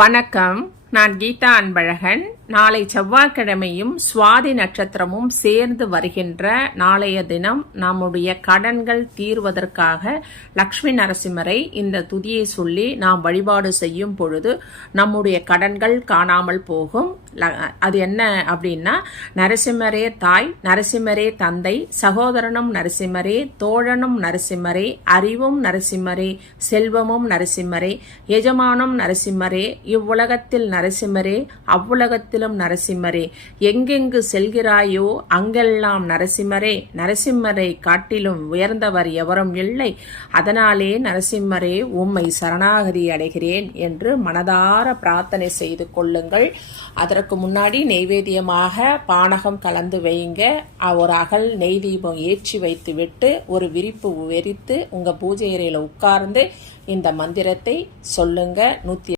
வணக்கம். நான் கீதா அன்பழகன். நாளை செவ்வாய்க்கிழமையும் சுவாதி நட்சத்திரமும் சேர்ந்து வருகின்ற நாளைய தினம் நம்முடைய கடன்கள் தீர்வதற்காக லக்ஷ்மி நரசிம்மரை இந்த துதியை சொல்லி நாம் வழிபாடு செய்யும் பொழுது நம்முடைய கடன்கள் காணாமல் போகும். அது என்ன அப்படின்னா, நரசிம்மரே தாய், நரசிம்மரே தந்தை, சகோதரனும் நரசிம்மரே, தோழனும் நரசிம்மரே, அறிவும் நரசிம்மரே, செல்வமும் நரசிம்மரே, எஜமானும் நரசிம்மரே, இவ்வுலகத்தில் நரசிம்மரே, அவ்வுலகத்திலும் நரசிம்மரே, எங்கெங்கு செல்கிறாயோ அங்கெல்லாம் நரசிம்மரே, நரசிம்மரை காட்டிலும் உயர்ந்தவர் எவரும் இல்லை, அதனாலே நரசிம்மரே உம்மை சரணாகதி அடைகிறேன் என்று மனதார பிரார்த்தனை செய்து கொள்ளுங்கள். அதற்கு முன்னாடி நெய்வேத்தியமாக பானகம் கலந்து வைங்க. ஒரு அகல் நெய் தீபம் ஏற்றி வைத்து விட்டு ஒரு விரிப்பு வெறித்து உங்க பூஜை அறையில உட்கார்ந்து இந்த மந்திரத்தை சொல்லுங்க. 108